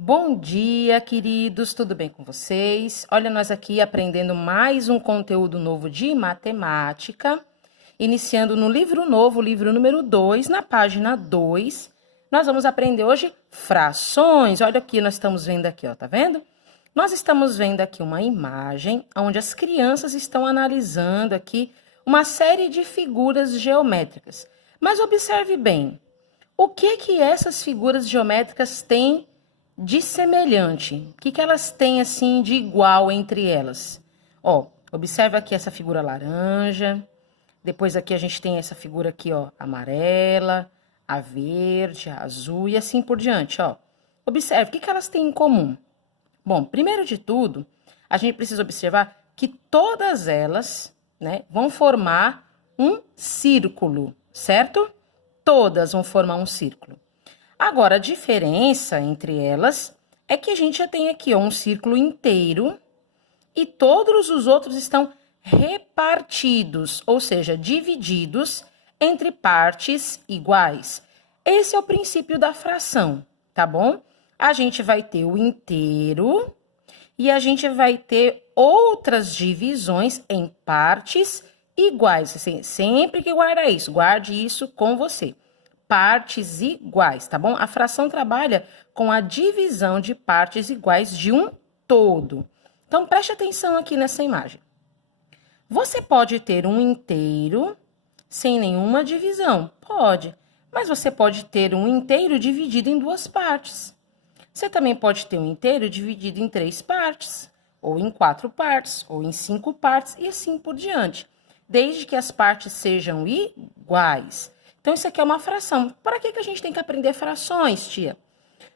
Bom dia, queridos, tudo bem com vocês? Olha, nós aqui aprendendo mais um conteúdo novo de matemática, iniciando no livro novo, livro número 2, na página 2. Nós vamos aprender hoje frações. Olha aqui, nós estamos vendo aqui, ó, tá vendo? Nós estamos vendo aqui uma imagem onde as crianças estão analisando aqui uma série de figuras geométricas. Mas observe bem, o que essas figuras geométricas têm de semelhante? O que elas têm assim de igual entre elas? Ó, observa aqui essa figura laranja. Depois aqui a gente tem essa figura aqui, ó, amarela, a verde, a azul e assim por diante, ó. Observe, o que elas têm em comum? Bom, primeiro de tudo, a gente precisa observar que todas elas, né, vão formar um círculo, certo? Todas vão formar um círculo. Agora, a diferença entre elas é que a gente já tem aqui ó, um círculo inteiro e todos os outros estão repartidos, ou seja, divididos entre partes iguais. Esse é o princípio da fração, tá bom? A gente vai ter o inteiro e a gente vai ter outras divisões em partes iguais. Assim, sempre que guardar isso, guarde isso com você. Partes iguais, tá bom? A fração trabalha com a divisão de partes iguais de um todo. Então, preste atenção aqui nessa imagem. Você pode ter um inteiro sem nenhuma divisão? Pode, mas você pode ter um inteiro dividido em duas partes. Você também pode ter um inteiro dividido em 3 partes, ou em 4 partes, ou em 5 partes, e assim por diante, desde que as partes sejam iguais. Então, isso aqui é uma fração. Para que a gente tem que aprender frações, tia?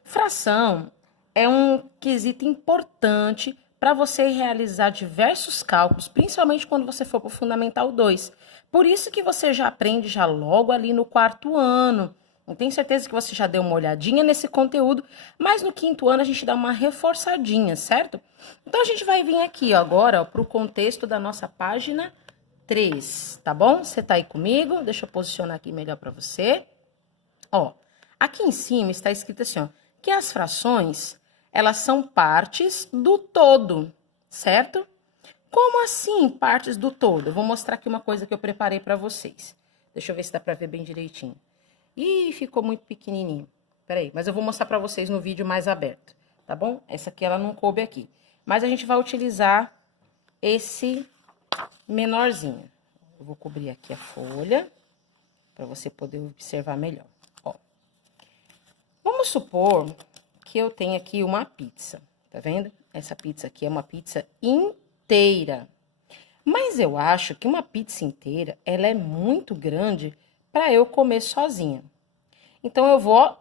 Fração é um quesito importante para você realizar diversos cálculos, principalmente quando você for para o Fundamental 2. Por isso que você já aprende já logo ali no 4º ano. Eu tenho certeza que você já deu uma olhadinha nesse conteúdo, mas no 5º ano a gente dá uma reforçadinha, certo? Então, a gente vai vir aqui ó, agora para o contexto da nossa página 3, tá bom? Você tá aí comigo? Deixa eu posicionar aqui melhor para você. Ó, aqui em cima está escrito assim, ó, que as frações, elas são partes do todo, certo? Como assim partes do todo? Eu vou mostrar aqui uma coisa que eu preparei para vocês. Deixa eu ver se dá para ver bem direitinho. Ih, ficou muito pequenininho. Peraí, mas eu vou mostrar para vocês no vídeo mais aberto, tá bom? Essa aqui, ela não coube aqui. Mas a gente vai utilizar esse menorzinho. Eu vou cobrir aqui a folha, para você poder observar melhor. Ó, vamos supor que eu tenho aqui uma pizza, tá vendo? Essa pizza aqui é uma pizza inteira. Mas eu acho que uma pizza inteira, ela é muito grande para eu comer sozinha. Então, eu vou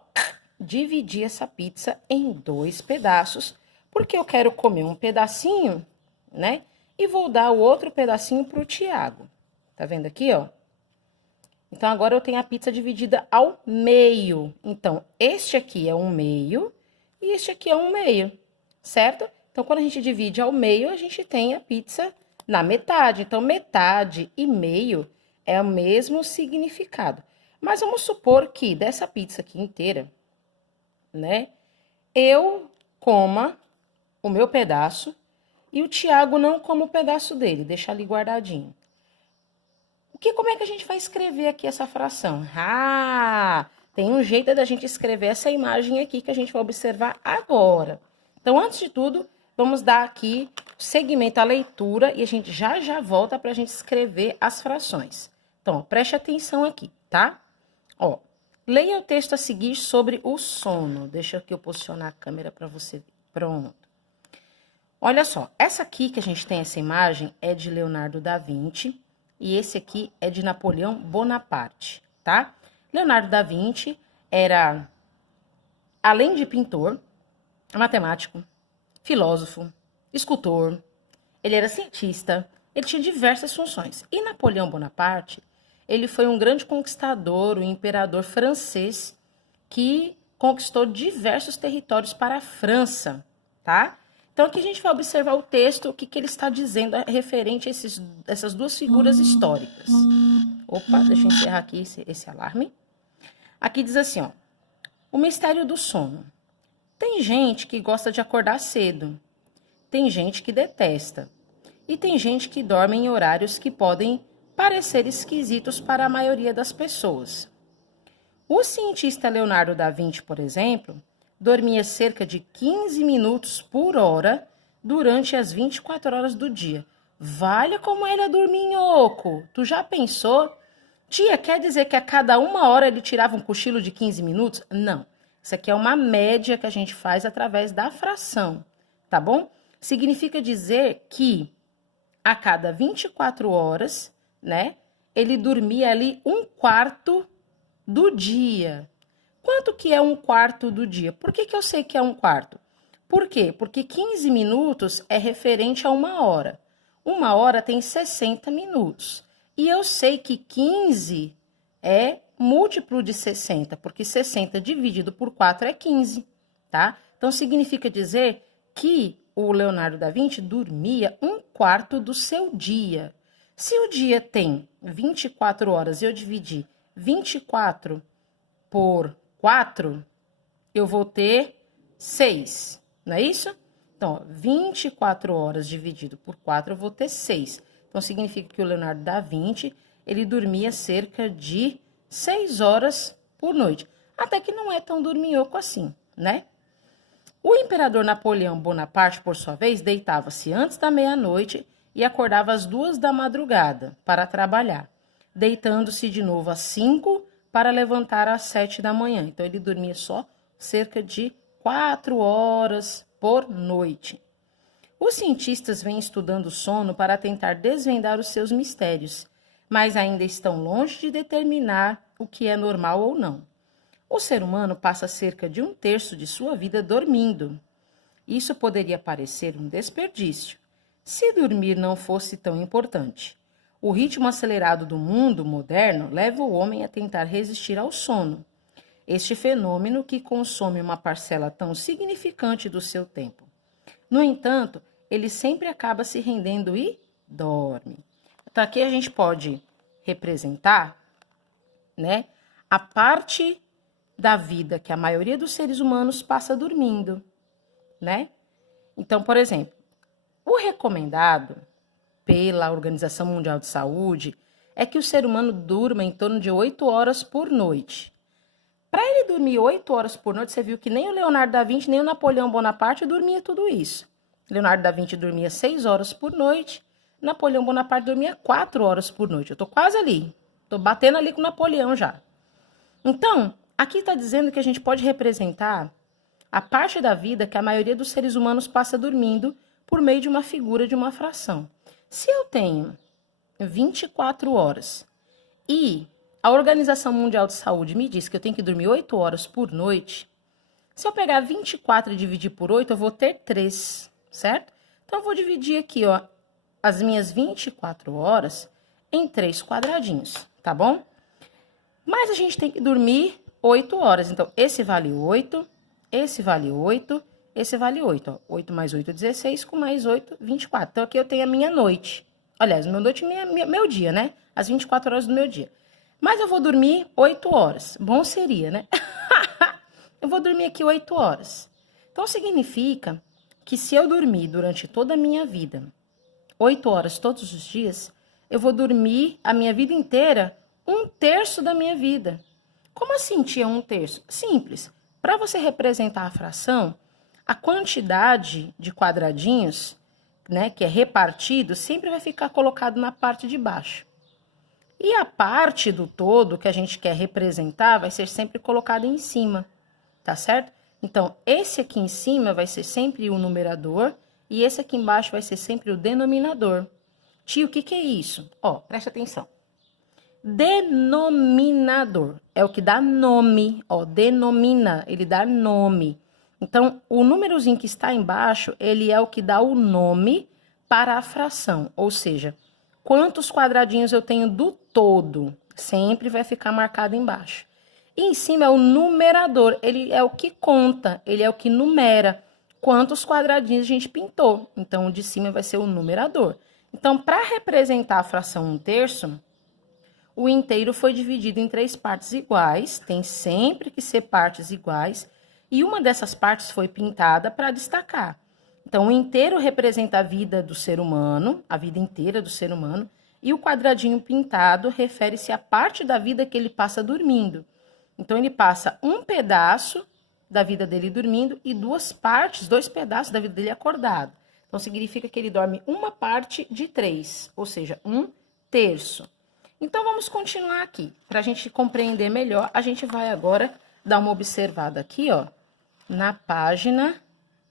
dividir essa pizza em 2 pedaços, porque eu quero comer um pedacinho, né? E vou dar o outro pedacinho pro Tiago. Tá vendo aqui, ó? Então, agora eu tenho a pizza dividida ao meio. Então, este aqui é um meio e este aqui é um meio, certo? Então, quando a gente divide ao meio, a gente tem a pizza na metade. Então, metade e meio é o mesmo significado. Mas vamos supor que dessa pizza aqui inteira, né? Eu coma o meu pedaço e o Tiago não come o pedaço dele, deixa ali guardadinho. Como é que a gente vai escrever aqui essa fração? Ah, tem um jeito da gente escrever essa imagem aqui que a gente vai observar agora. Então, antes de tudo, vamos dar aqui segmento à leitura e a gente já volta para a gente escrever as frações. Então, ó, preste atenção aqui, tá? Ó, leia o texto a seguir sobre o sono. Deixa aqui eu posicionar a câmera para você ver. Pronto. Olha só, essa aqui que a gente tem essa imagem é de Leonardo da Vinci e esse aqui é de Napoleão Bonaparte, tá? Leonardo da Vinci era, além de pintor, matemático, filósofo, escultor, ele era cientista, ele tinha diversas funções. E Napoleão Bonaparte, ele foi um grande conquistador, um imperador francês que conquistou diversos territórios para a França, tá? Então, aqui a gente vai observar o texto, o que ele está dizendo referente a essas duas figuras históricas. Opa, deixa eu encerrar aqui esse alarme. Aqui diz assim, ó. O mistério do sono. Tem gente que gosta de acordar cedo, tem gente que detesta, e tem gente que dorme em horários que podem parecer esquisitos para a maioria das pessoas. O cientista Leonardo da Vinci, por exemplo, dormia cerca de 15 minutos por hora durante as 24 horas do dia. Valha como ele é dorminhoco! Tu já pensou? Tia, quer dizer que a cada 1 hora ele tirava um cochilo de 15 minutos? Não. Isso aqui é uma média que a gente faz através da fração, tá bom? Significa dizer que a cada 24 horas, né, ele dormia ali 1/4 do dia. Quanto que é 1/4 do dia? Por que eu sei que é 1/4? Por quê? Porque 15 minutos é referente a 1 hora. 1 hora tem 60 minutos. E eu sei que 15 é múltiplo de 60, porque 60 dividido por 4 é 15, tá? Então, significa dizer que o Leonardo da Vinci dormia 1/4 do seu dia. Se o dia tem 24 horas e eu dividir 24 por 4, eu vou ter 6, não é isso? Então, ó, 24 horas dividido por 4, eu vou ter 6. Então, significa que o Leonardo da Vinci, ele dormia cerca de 6 horas por noite. Até que não é tão dorminhoco assim, né? O imperador Napoleão Bonaparte, por sua vez, deitava-se antes da meia-noite e acordava às 2 da madrugada para trabalhar, deitando-se de novo às 5 para levantar às 7 da manhã. Então, ele dormia só cerca de 4 horas por noite. Os cientistas vêm estudando o sono para tentar desvendar os seus mistérios, mas ainda estão longe de determinar o que é normal ou não. O ser humano passa cerca de 1/3 de sua vida dormindo. Isso poderia parecer um desperdício, se dormir não fosse tão importante. O ritmo acelerado do mundo moderno leva o homem a tentar resistir ao sono. Este fenômeno que consome uma parcela tão significante do seu tempo. No entanto, ele sempre acaba se rendendo e dorme. Então, aqui a gente pode representar, né, a parte da vida que a maioria dos seres humanos passa dormindo, né? Então, por exemplo, o recomendado pela Organização Mundial de Saúde é que o ser humano durma em torno de 8 horas por noite. Para ele dormir 8 horas por noite, você viu que nem o Leonardo da Vinci, nem o Napoleão Bonaparte dormia tudo isso. Leonardo da Vinci dormia 6 horas por noite, Napoleão Bonaparte dormia 4 horas por noite. Eu tô quase ali, tô batendo ali com o Napoleão já. Então, aqui está dizendo que a gente pode representar a parte da vida que a maioria dos seres humanos passa dormindo por meio de uma figura de uma fração. Se eu tenho 24 horas e a Organização Mundial de Saúde me diz que eu tenho que dormir 8 horas por noite, se eu pegar 24 e dividir por 8, eu vou ter 3, certo? Então, eu vou dividir aqui, ó, as minhas 24 horas em 3 quadradinhos, tá bom? Mas a gente tem que dormir 8 horas. Então, esse vale 8, esse vale 8, esse vale 8. Ó. 8 mais 8, 16, com mais 8, 24. Então, aqui eu tenho a minha noite. Aliás, meu noite é meu dia, né? As 24 horas do meu dia. Mas eu vou dormir 8 horas. Bom seria, né? Eu vou dormir aqui 8 horas. Então, significa que se eu dormir durante toda a minha vida 8 horas todos os dias, eu vou dormir a minha vida inteira 1/3 da minha vida. Como assim, tia, 1/3? Simples. Para você representar a fração, a quantidade de quadradinhos, né, que é repartido, sempre vai ficar colocado na parte de baixo. E a parte do todo que a gente quer representar vai ser sempre colocada em cima, tá certo? Então, esse aqui em cima vai ser sempre o numerador e esse aqui embaixo vai ser sempre o denominador. Tio, o que é isso? Ó, presta atenção. Denominador é o que dá nome, ó, denomina, ele dá nome. Então, o númerozinho que está embaixo, ele é o que dá o nome para a fração, ou seja, quantos quadradinhos eu tenho do todo, sempre vai ficar marcado embaixo. E em cima é o numerador, ele é o que conta, ele é o que numera quantos quadradinhos a gente pintou. Então, o de cima vai ser o numerador. Então, para representar a fração 1/3, o inteiro foi dividido em 3 partes iguais, tem sempre que ser partes iguais, e uma dessas partes foi pintada para destacar. Então, o inteiro representa a vida do ser humano, a vida inteira do ser humano, e o quadradinho pintado refere-se à parte da vida que ele passa dormindo. Então, ele passa um pedaço da vida dele dormindo e duas partes, 2 pedaços da vida dele acordado. Então, significa que ele dorme uma parte de 3, ou seja, 1/3. Então, vamos continuar aqui. Para a gente compreender melhor, a gente vai agora dar uma observada aqui, ó, na página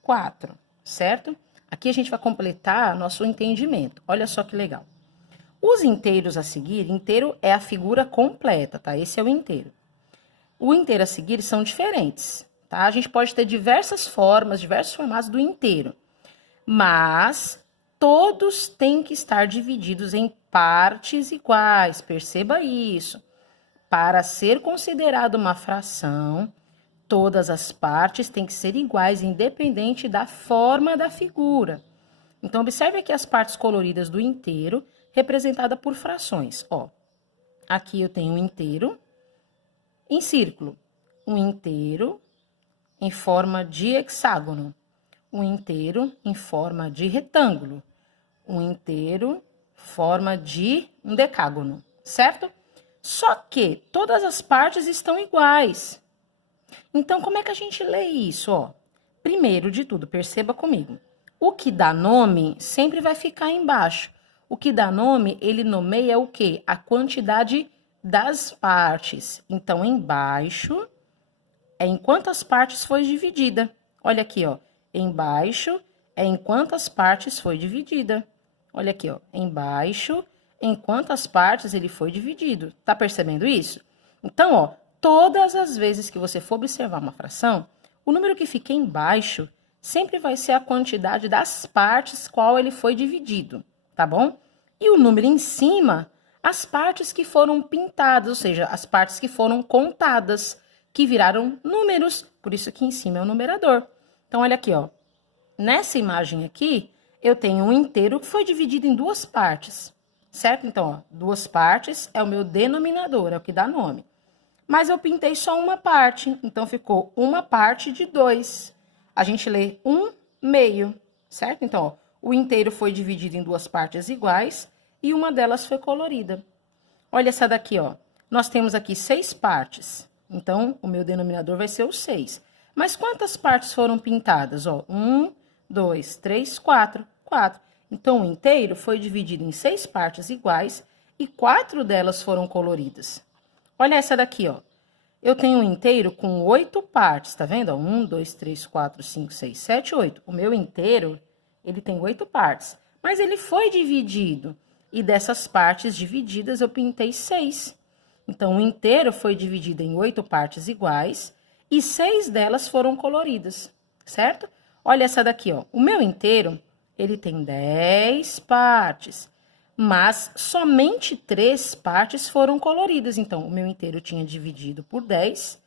4, certo? Aqui a gente vai completar nosso entendimento. Olha só que legal. Os inteiros a seguir, inteiro é a figura completa, tá? Esse é o inteiro. O inteiro a seguir são diferentes, tá? A gente pode ter diversas formas, diversos formatos do inteiro, mas todos têm que estar divididos em partes iguais, perceba isso. Para ser considerado uma fração, todas as partes têm que ser iguais, independente da forma da figura. Então, observe aqui as partes coloridas do inteiro, representada por frações. Ó, aqui eu tenho um inteiro em círculo, um inteiro em forma de hexágono, um inteiro em forma de retângulo, um inteiro em forma de um decágono, certo? Só que todas as partes estão iguais. Então, como é que a gente lê isso? Ó, primeiro de tudo, perceba comigo. O que dá nome sempre vai ficar embaixo. O que dá nome, ele nomeia o quê? A quantidade das partes. Então, embaixo é em quantas partes foi dividida. Olha aqui, ó. Embaixo é em quantas partes foi dividida. Olha aqui, ó. Embaixo, em quantas partes ele foi dividido. Tá percebendo isso? Então, ó, todas as vezes que você for observar uma fração, o número que fica embaixo sempre vai ser a quantidade das partes qual ele foi dividido, tá bom? E o número em cima, as partes que foram pintadas, ou seja, as partes que foram contadas, que viraram números, por isso que em cima é o numerador. Então, olha aqui, ó. Nessa imagem aqui, eu tenho um inteiro que foi dividido em 2 partes, certo? Então, ó, 2 partes é o meu denominador, é o que dá nome. Mas eu pintei só uma parte, então ficou uma parte de 2. A gente lê 1/2, certo? Então, ó, o inteiro foi dividido em 2 partes iguais e uma delas foi colorida. Olha essa daqui, ó. Nós temos aqui 6 partes, então o meu denominador vai ser o 6. Mas quantas partes foram pintadas? Ó, 1, 2, 3, 4. 4. Então, o inteiro foi dividido em 6 partes iguais e 4 delas foram coloridas. Olha essa daqui, ó. Eu tenho um inteiro com 8 partes, tá vendo? 1, 2, 3, 4, 5, 6, 7, 8. O meu inteiro, ele tem 8 partes, mas ele foi dividido. E dessas partes divididas, eu pintei 6. Então, o inteiro foi dividido em 8 partes iguais e 6 delas foram coloridas, certo? Olha essa daqui, ó. O meu inteiro, ele tem 10 partes, mas somente 3 partes foram coloridas. Então, o meu inteiro tinha dividido por 10,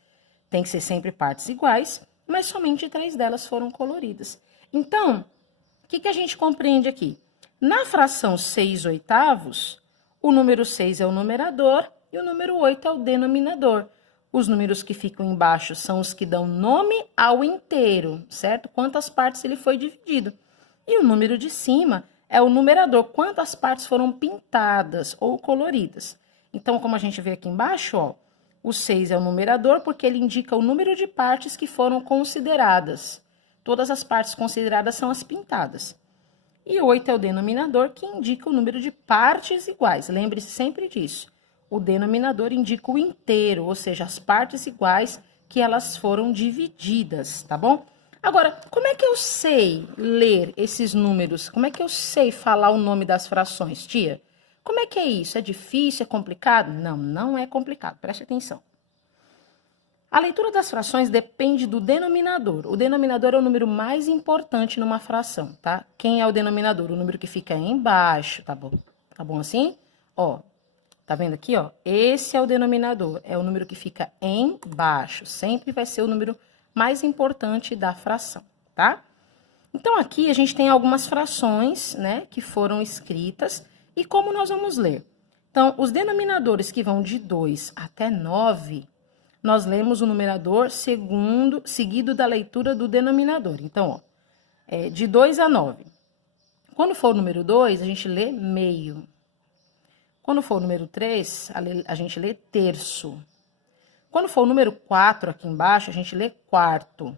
tem que ser sempre partes iguais, mas somente 3 delas foram coloridas. Então, o que a gente compreende aqui? Na fração 6/8, o número 6 é o numerador e o número 8 é o denominador. Os números que ficam embaixo são os que dão nome ao inteiro, certo? Quantas partes ele foi dividido. E o número de cima é o numerador, quantas partes foram pintadas ou coloridas. Então, como a gente vê aqui embaixo, ó, o 6 é o numerador porque ele indica o número de partes que foram consideradas. Todas as partes consideradas são as pintadas. E 8 é o denominador, que indica o número de partes iguais. Lembre-se sempre disso. O denominador indica o inteiro, ou seja, as partes iguais que elas foram divididas, tá bom? Agora, como é que eu sei ler esses números? Como é que eu sei falar o nome das frações, tia? Como é que é isso? É difícil? É complicado? Não, não é complicado. Preste atenção. A leitura das frações depende do denominador. O denominador é o número mais importante numa fração, tá? Quem é o denominador? O número que fica embaixo, tá bom? Tá bom assim? Ó, tá vendo aqui, ó? Esse é o denominador, é o número que fica embaixo. Sempre vai ser o número mais importante da fração, tá? Então, aqui a gente tem algumas frações, né, que foram escritas. E como nós vamos ler? Então, os denominadores que vão de 2 até 9... nós lemos o numerador seguido da leitura do denominador. Então, ó, de 2 a 9. Quando for o número 2, a gente lê meio. Quando for o número 3, a gente lê terço. Quando for o número 4, aqui embaixo, a gente lê quarto.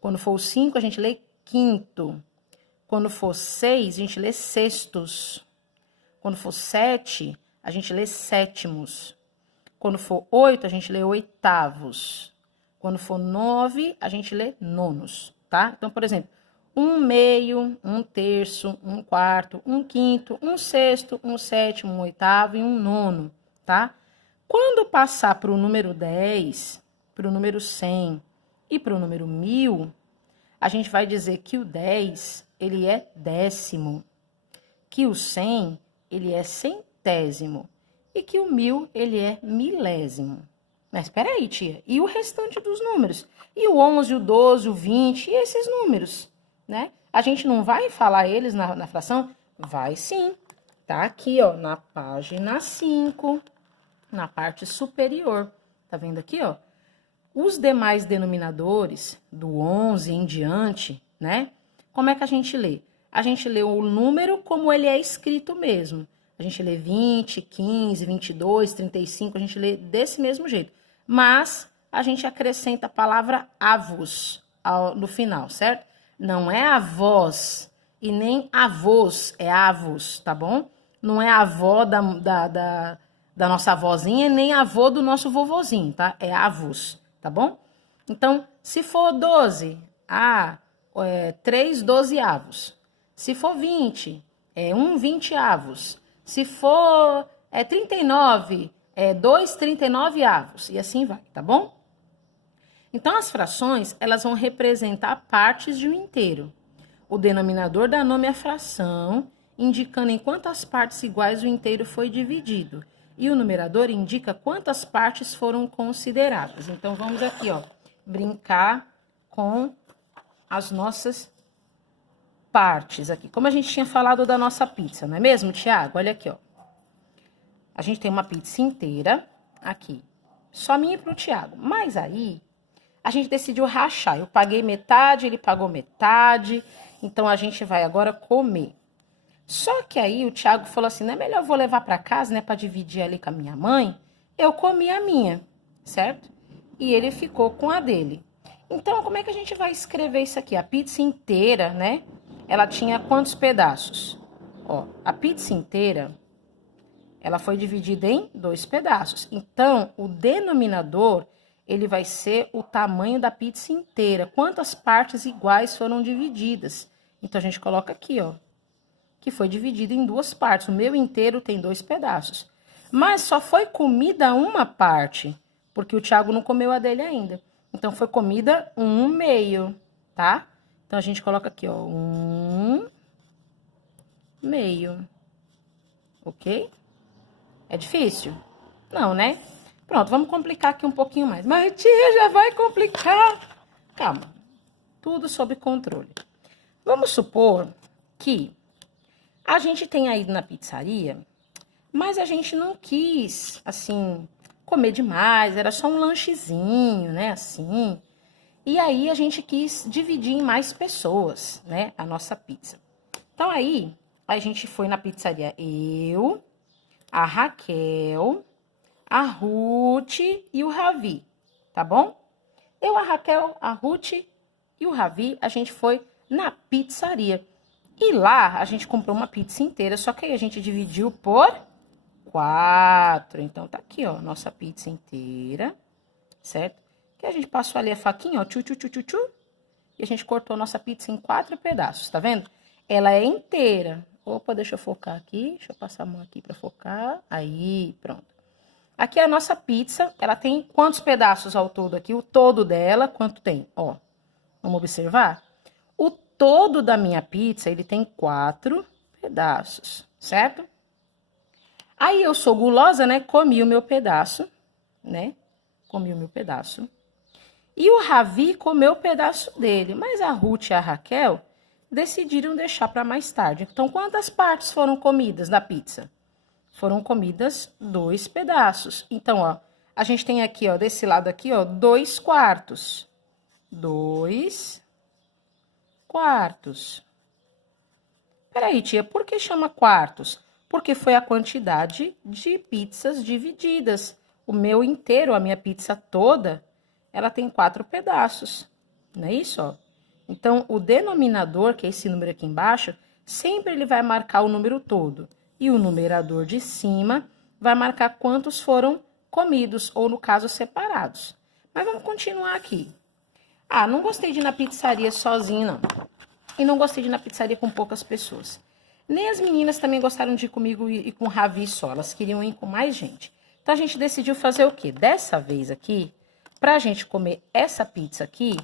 Quando for o 5, a gente lê quinto. Quando for 6, a gente lê sextos. Quando for 7, a gente lê sétimos. Quando for 8, a gente lê oitavos. Quando for 9, a gente lê nonos, tá? Então, por exemplo, 1/2, 1/3, 1/4, 1/5, 1/6, 1/7, 1/8 e 1/9, tá? Quando passar para o número 10, para o número 100 e para o número 1000, a gente vai dizer que o 10, ele é décimo, que o 100, ele é centésimo e que o 1000, ele é milésimo. Mas espera aí, tia, e o restante dos números? E o 11, o 12, o 20 e esses números, né? A gente não vai falar eles na fração? Vai sim. Tá aqui, ó, na página 5, na parte superior. Tá vendo aqui, ó? Os demais denominadores, do 11 em diante, né? Como é que a gente lê? A gente lê o número como ele é escrito mesmo. A gente lê 20, 15, 22, 35, a gente lê desse mesmo jeito. Mas a gente acrescenta a palavra avos no final, certo? Não é avós e nem avós, é avos, tá bom? Não é a avó da nossa avózinha, nem avô do nosso vovozinho, tá? É avos, tá bom? Então, se for 12, 3 dozeavos. Se for 20, 1 vinte-avos. Se for 39, 2 39avos. E assim vai, tá bom? Então, as frações, elas vão representar partes de um inteiro. O denominador dá nome à fração, indicando em quantas partes iguais o inteiro foi dividido. E o numerador indica quantas partes foram consideradas. Então, vamos aqui, ó, brincar com as nossas partes aqui. Como a gente tinha falado da nossa pizza, não é mesmo, Tiago? Olha aqui, ó. A gente tem uma pizza inteira aqui, só minha e pro Tiago. Mas aí, a gente decidiu rachar. Eu paguei metade, ele pagou metade. Então, a gente vai agora comer. Só que aí, o Tiago falou assim, não é melhor eu vou levar para casa, né, para dividir ali com a minha mãe? Eu comi a minha, certo? E ele ficou com a dele. Então, como é que a gente vai escrever isso aqui? A pizza inteira, né? Ela tinha quantos pedaços? Ó, a pizza inteira, ela foi dividida em 2 pedaços. Então, o denominador, ele vai ser o tamanho da pizza inteira. Quantas partes iguais foram divididas? Então, a gente coloca aqui, ó, que foi dividido em 2 partes. O meu inteiro tem 2 pedaços. Mas só foi comida uma parte, porque o Thiago não comeu a dele ainda. Então, foi comida 1/2, tá? Então, a gente coloca aqui, ó, 1/2. Ok? É difícil? Não, né? Pronto, vamos complicar aqui um pouquinho mais. Mas, tia, já vai complicar. Calma. Tudo sob controle. Vamos supor que a gente tenha ido na pizzaria, mas a gente não quis, assim, comer demais. Era só um lanchezinho, né, assim. E aí, a gente quis dividir em mais pessoas, né, a nossa pizza. Então, aí, a gente foi na pizzaria. Eu, a Raquel, a Ruth e o Ravi, tá bom? Eu, a Raquel, a Ruth e o Ravi, a gente foi na pizzaria. E lá, a gente comprou uma pizza inteira, só que aí a gente dividiu por 4. Então, tá aqui, ó, nossa pizza inteira, certo? Que a gente passou ali a faquinha, ó, tchu, tchu, tchu, tchu, tchu, e a gente cortou nossa pizza em 4 pedaços, tá vendo? Ela é inteira. Opa, deixa eu focar aqui, deixa eu passar a mão aqui pra focar. Aí, pronto. Aqui a nossa pizza, ela tem quantos pedaços ao todo aqui? O todo dela, quanto tem? Ó, vamos observar? O todo da minha pizza, ele tem 4 pedaços, certo? Aí eu sou gulosa, né? Comi o meu pedaço, né? Comi o meu pedaço. E o Ravi comeu o pedaço dele, mas a Ruth e a Raquel decidiram deixar para mais tarde. Então, quantas partes foram comidas da pizza? Foram comidas 2 pedaços. Então, ó, A gente tem aqui, ó, desse lado aqui, ó, 2 quartos. 2 quartos. Peraí, tia, por que chama quartos? Porque foi a quantidade de pizzas divididas. O meu inteiro, a minha pizza toda, ela tem 4 pedaços. Não é isso, ó? Então, o denominador, que é esse número aqui embaixo, sempre ele vai marcar o número todo. E o numerador de cima vai marcar quantos foram comidos, ou no caso, separados. Mas vamos continuar aqui. Ah, não gostei de ir na pizzaria sozinho, não. E não gostei de ir na pizzaria com poucas pessoas. Nem as meninas também gostaram de ir comigo e com o Ravi só. Elas queriam ir com mais gente. Então, a gente decidiu fazer o quê? Dessa vez aqui, pra gente comer essa pizza aqui,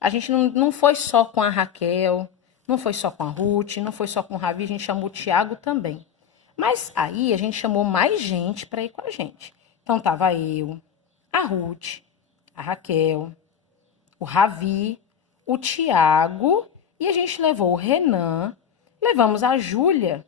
a gente não foi só com a Raquel, não foi só com a Ruth, não foi só com o Ravi, a gente chamou o Thiago também. Mas aí, a gente chamou mais gente pra ir com a gente. Então, tava eu, a Ruth, a Raquel, o Ravi, o Thiago, e a gente levou o Renan, levamos a Júlia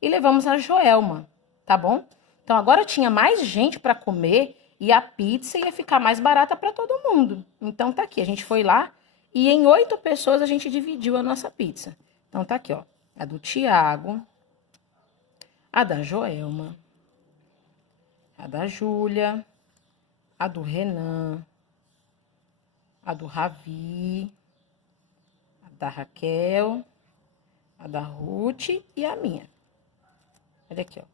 e levamos a Joelma, tá bom? Então, agora tinha mais gente para comer e a pizza ia ficar mais barata para todo mundo. Então, tá aqui, a gente foi lá e em 8 pessoas a gente dividiu a nossa pizza. Então, tá aqui, ó, a do Thiago, a da Joelma, a da Júlia, a do Renan, a do Ravi, a da Raquel, a da Ruth e a minha. Olha aqui, ó.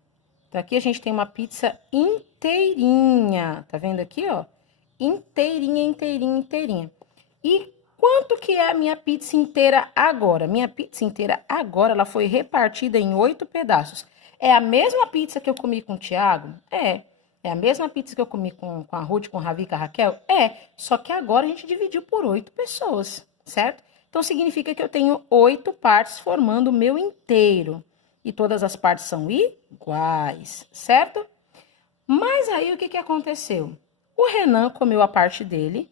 Então, aqui a gente tem uma pizza inteirinha. Tá vendo aqui, ó? Inteirinha, inteirinha, inteirinha. E quanto que é a minha pizza inteira agora? Minha pizza inteira agora, ela foi repartida em 8 pedaços. É a mesma pizza que eu comi com o Thiago? É. É a mesma pizza que eu comi com a Ruth, com a Ravi, com a Raquel? É. Só que agora a gente dividiu por 8 pessoas, certo? Então, significa que eu tenho 8 partes formando o meu inteiro. E todas as partes são iguais, certo? Mas aí, o que aconteceu? O Renan comeu a parte dele.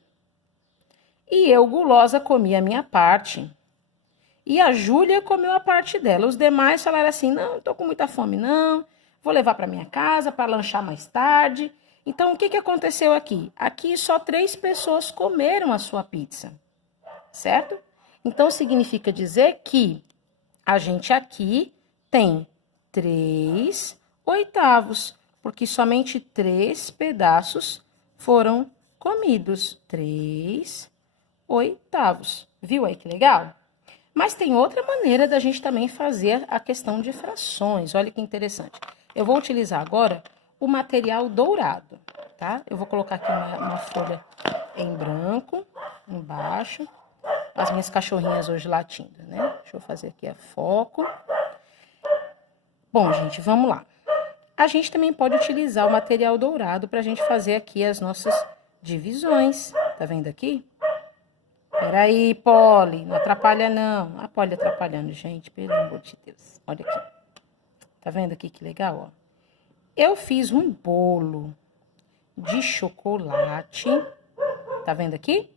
E eu, gulosa, comi a minha parte. E a Júlia comeu a parte dela. Os demais falaram assim, não, tô com muita fome, não. Vou levar para minha casa para lanchar mais tarde. Então, o que aconteceu aqui? Aqui só 3 pessoas comeram a sua pizza, certo? Então, significa dizer que a gente aqui tem 3 oitavos, porque somente 3 pedaços foram comidos. 3 oitavos. Viu aí que legal? Mas tem outra maneira da gente também fazer a questão de frações. Olha que interessante. Eu vou utilizar agora o material dourado, tá? Eu vou colocar aqui uma folha em branco, embaixo. As minhas cachorrinhas hoje latindo, né? Deixa eu fazer aqui a foco. Bom, gente, vamos lá. A gente também pode utilizar o material dourado para a gente fazer aqui as nossas divisões. Tá vendo aqui? Peraí, Polly, não atrapalha não. A Polly atrapalhando, gente, pelo amor de Deus. Olha aqui. Tá vendo aqui que legal, ó? Eu fiz um bolo de chocolate. Tá vendo aqui?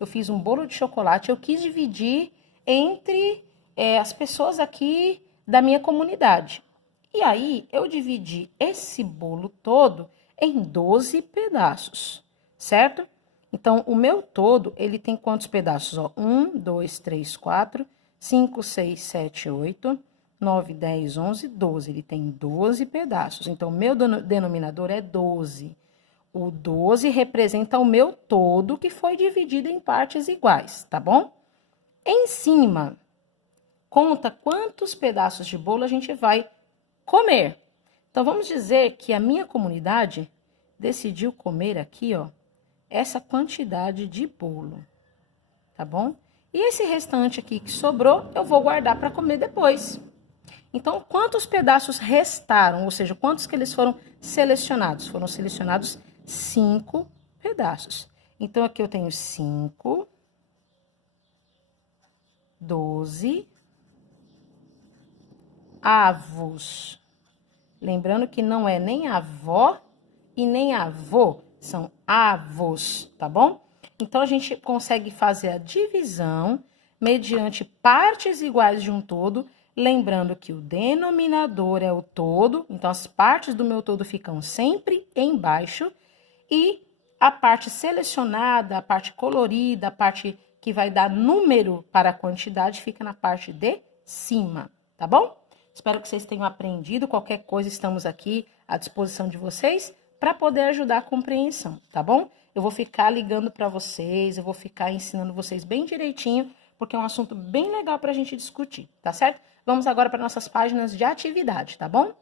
Eu fiz um bolo de chocolate, eu quis dividir entre as pessoas aqui da minha comunidade. E aí, eu dividi esse bolo todo em 12 pedaços, certo? Então, o meu todo, ele tem quantos pedaços? Ó, 1, 2, 3, 4, 5, 6, 7, 8, 9, 10, 11, 12. Ele tem 12 pedaços. Então, o meu denominador é 12. O 12 representa o meu todo, que foi dividido em partes iguais, tá bom? Em cima, conta quantos pedaços de bolo a gente vai comer. Então, vamos dizer que a minha comunidade decidiu comer aqui, ó, essa quantidade de bolo, tá bom? E esse restante aqui que sobrou, eu vou guardar para comer depois. Então, quantos pedaços restaram? Ou seja, quantos que eles foram selecionados? Foram selecionados 5 pedaços. Então, aqui eu tenho 5, 12 avos. Lembrando que não é nem avó e nem avô, são avos, tá bom? Então, a gente consegue fazer a divisão mediante partes iguais de um todo, lembrando que o denominador é o todo, então as partes do meu todo ficam sempre embaixo, e a parte selecionada, a parte colorida, a parte que vai dar número para a quantidade, fica na parte de cima, tá bom? Espero que vocês tenham aprendido. Qualquer coisa, estamos aqui à disposição de vocês para poder ajudar a compreensão, tá bom? Eu vou ficar ligando para vocês, eu vou ficar ensinando vocês bem direitinho, porque é um assunto bem legal para a gente discutir, tá certo? Vamos agora para nossas páginas de atividade, tá bom?